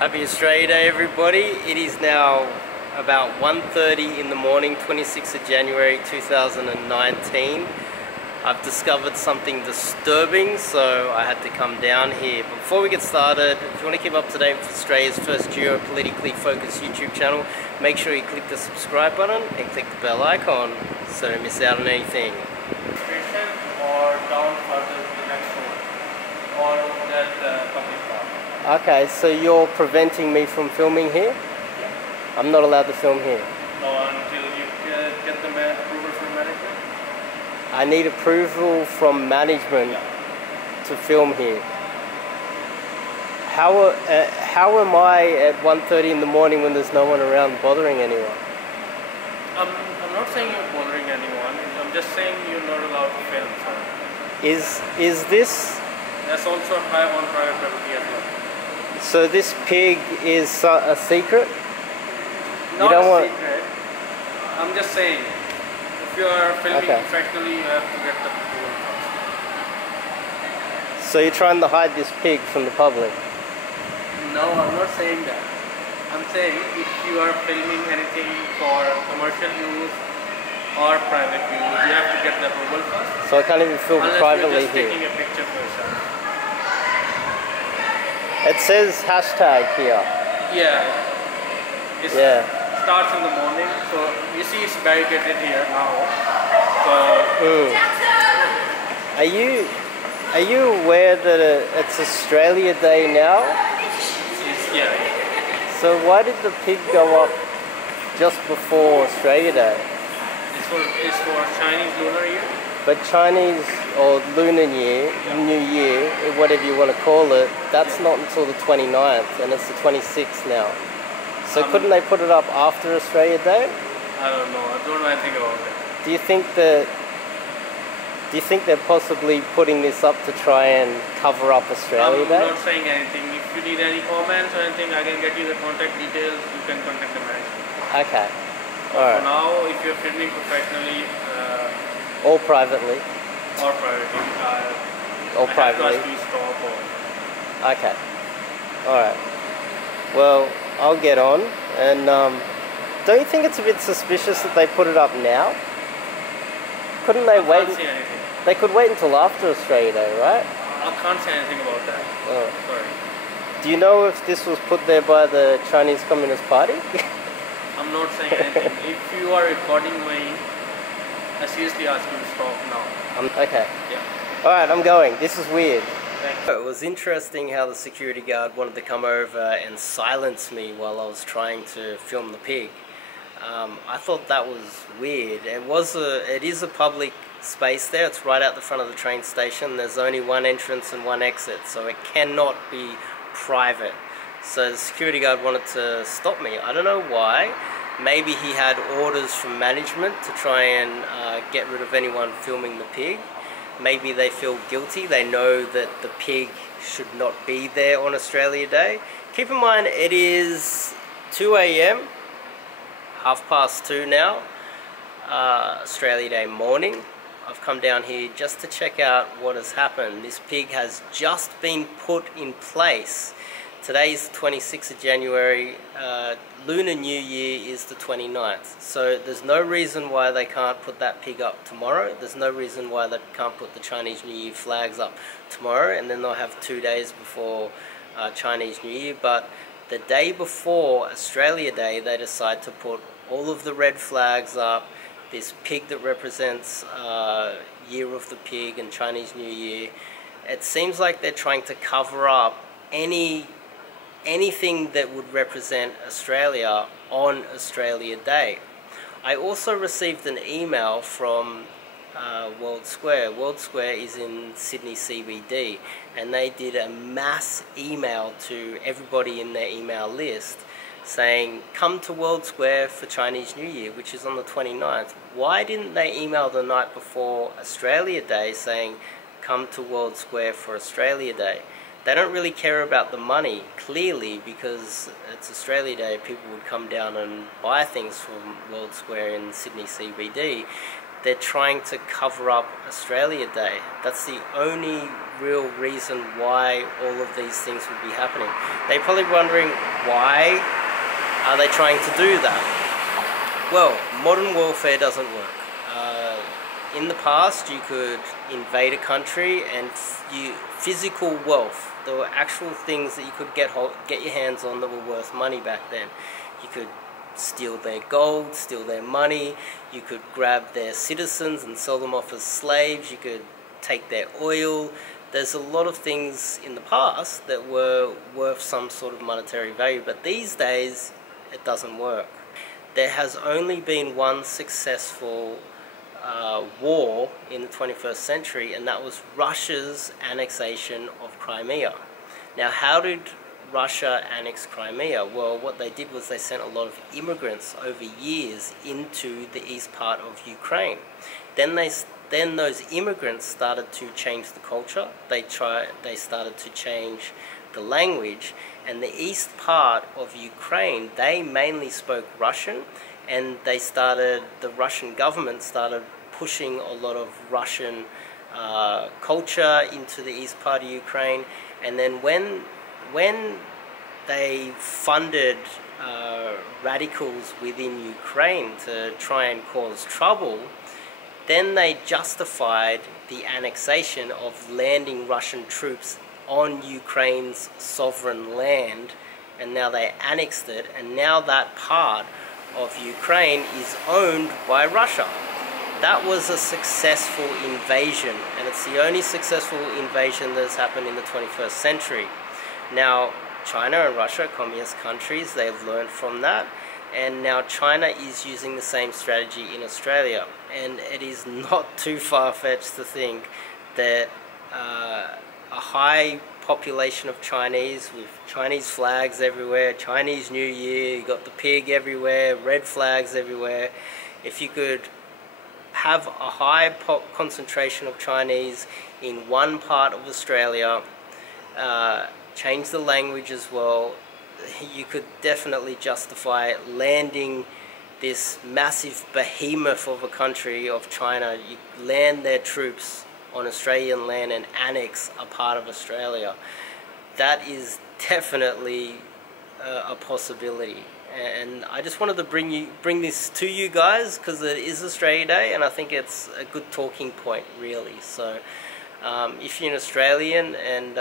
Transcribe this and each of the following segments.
Happy Australia Day, everybody. It is now about 1:30 in the morning, 26th of January 2019. I've discovered something disturbing, so I had to come down here. But before we get started, if you want to keep up to date with Australia's first geopolitically focused YouTube channel, make sure you click the subscribe button and click the bell icon so you don't miss out on anything. Or down further to the next one, or that public park. Okay, so you're preventing me from filming here? Yeah. I'm not allowed to film here? No, until you get the approval from management. I need approval from management to film here. How am I at 1:30 in the morning when there's no one around bothering anyone? I'm not saying you're bothering anyone. I'm just saying you're not allowed to film. So. Is this? That's also on private property as well. So this pig is a secret? Not you don't a want... secret. I'm just saying, if you are filming professionally, you have to get the approval first. So you're trying to hide this pig from the public? No, I'm not saying that. I'm saying if you are filming anything for commercial use or private use, you have to get the approval first. So I can't even film privately you're just here? taking a picture for yourself. It says hashtag here. Yeah. It starts in the morning, so you see it's barricaded here now. So. Are you aware that it's Australia Day now? Yeah. So why did the pig go up just before Australia Day? It's for Chinese Lunar Year. But Chinese or Lunar Year, New Year, whatever you want to call it, that's not until the 29th, and it's the 26th now. So couldn't they put it up after Australia Day? I don't know. I don't know anything about it. Do you think they're possibly putting this up to try and cover up Australia Day? I'm not saying anything. If you need any comments or anything, I can get you the contact details. You can contact the management. Okay. For now, if you're filming professionally, or privately. Or privately. Or privately. I have to ask you to stop or... Okay. Alright. Well, I'll get on. And don't you think it's a bit suspicious that they put it up now? Couldn't they wait? I can't say anything. They could wait until after Australia Day, right? I can't say anything about that. Oh. Sorry. Do you know if this was put there by the Chinese Communist Party? I'm not saying anything. If you are recording me, I seriously ask you to stop now. Okay. Yeah. Alright, I'm going. This is weird. Thanks. It was interesting how the security guard wanted to come over and silence me while I was trying to film the pig. I thought that was weird. It is a public space there. It's right out the front of the train station. There's only one entrance and one exit, so it cannot be private. So the security guard wanted to stop me. I don't know why. Maybe he had orders from management to try and get rid of anyone filming the pig. Maybe they feel guilty. They know that the pig should not be there on Australia Day. Keep in mind, it is 2 AM, 2:30 now, Australia Day morning. I've come down here just to check out what has happened. This pig has just been put in place. Today's the 26th of January, Lunar New Year is the 29th. So there's no reason why they can't put that pig up tomorrow. There's no reason why they can't put the Chinese New Year flags up tomorrow, and then they'll have 2 days before Chinese New Year. But the day before Australia Day, they decide to put all of the red flags up, this pig that represents Year of the Pig and Chinese New Year. It seems like they're trying to cover up anything that would represent Australia on Australia Day. I also received an email from World Square. World Square is in Sydney CBD, and they did a mass email to everybody in their email list saying, come to World Square for Chinese New Year, which is on the 29th. Why didn't they email the night before Australia Day saying, come to World Square for Australia Day? They don't really care about the money, clearly, because it's Australia Day. People would come down and buy things from World Square in Sydney CBD. They're trying to cover up Australia Day. That's the only real reason why all of these things would be happening. They're probably wondering, Why are they trying to do that? Well, modern warfare doesn't work. In the past, you could invade a country and physical wealth. There were actual things that you could get your hands on that were worth money back then. You could steal their gold, steal their money. You could grab their citizens and sell them off as slaves. You could take their oil. There's a lot of things in the past that were worth some sort of monetary value, but these days it doesn't work. There has only been one successful war in the 21st century, and that was Russia's annexation of Crimea. Now, how did Russia annex Crimea? Well, what they did was they sent a lot of immigrants over years into the east part of Ukraine. Then those immigrants started to change the culture. They started to change the language, and the east part of Ukraine, they mainly spoke Russian, and the Russian government started pushing a lot of Russian culture into the east part of Ukraine. And then when they funded radicals within Ukraine to try and cause trouble, then they justified the annexation of landing Russian troops on Ukraine's sovereign land, and now they annexed it, and now that part of Ukraine is owned by Russia. That was a successful invasion, and it's the only successful invasion that's happened in the 21st century. Now, China and Russia are communist countries. They've learned from that, and now China is using the same strategy in Australia. And it is not too far-fetched to think that a high population of Chinese with Chinese flags everywhere, Chinese New Year, you got the pig everywhere, red flags everywhere. If you could have a high concentration of Chinese in one part of Australia, change the language as well, you could definitely justify landing this massive behemoth of a country of China. You land their troops on Australian land and annex a part of Australia. That is definitely a possibility. And I just wanted to bring this to you guys because it is Australia Day, and I think it's a good talking point, really. So if you're an Australian and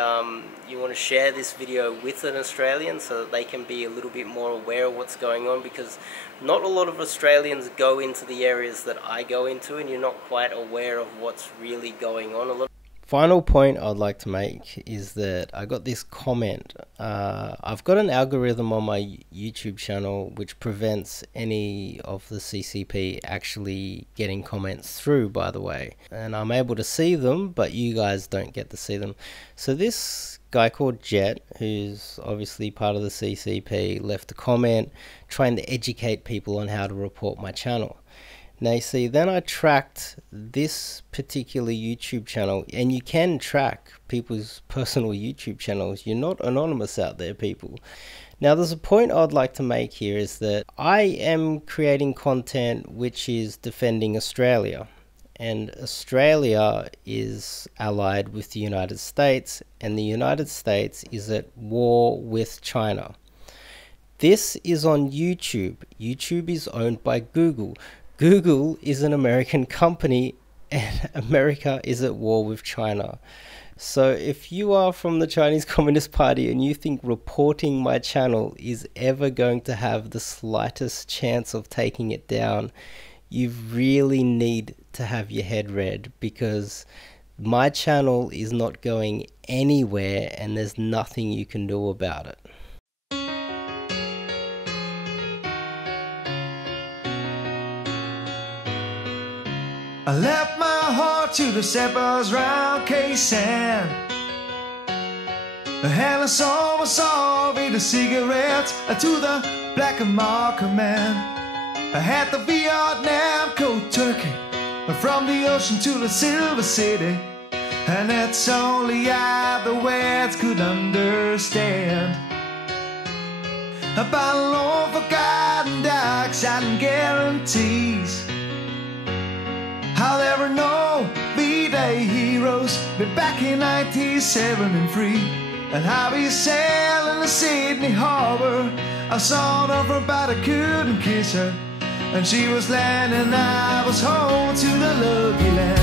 you want to share this video with an Australian so that they can be a little bit more aware of what's going on, because not a lot of Australians go into the areas that I go into, and you're not quite aware of what's really going on. Final point I'd like to make is that I got this comment. I've got an algorithm on my YouTube channel which prevents any of the CCP actually getting comments through, by the way. And I'm able to see them, but you guys don't get to see them. So this guy called Jet, who's obviously part of the CCP, left a comment trying to educate people on how to report my channel. Now you see, then I tracked this particular YouTube channel, and you can track people's personal YouTube channels. You're not anonymous out there, people. Now there's a point I'd like to make here, is that I am creating content which is defending Australia. And Australia is allied with the United States, and the United States is at war with China. This is on YouTube. YouTube is owned by Google. Google is an American company, and America is at war with China. So if you are from the Chinese Communist Party and you think reporting my channel is ever going to have the slightest chance of taking it down, you really need to have your head read, because my channel is not going anywhere and there's nothing you can do about it. I left my heart to the sappers round K-Sand, and I sold my soul with the cigarettes to the black market man. I had the Vietnam cold turkey from the ocean to the Silver City, and that's only I the words could understand. About loan for forgotten dogs and guarantees. How there were no V-Day heroes, but back in 1973, And how we sailed in the Sydney harbour. I saw her from but I couldn't kiss her. And she was landing, I was home to the lucky land.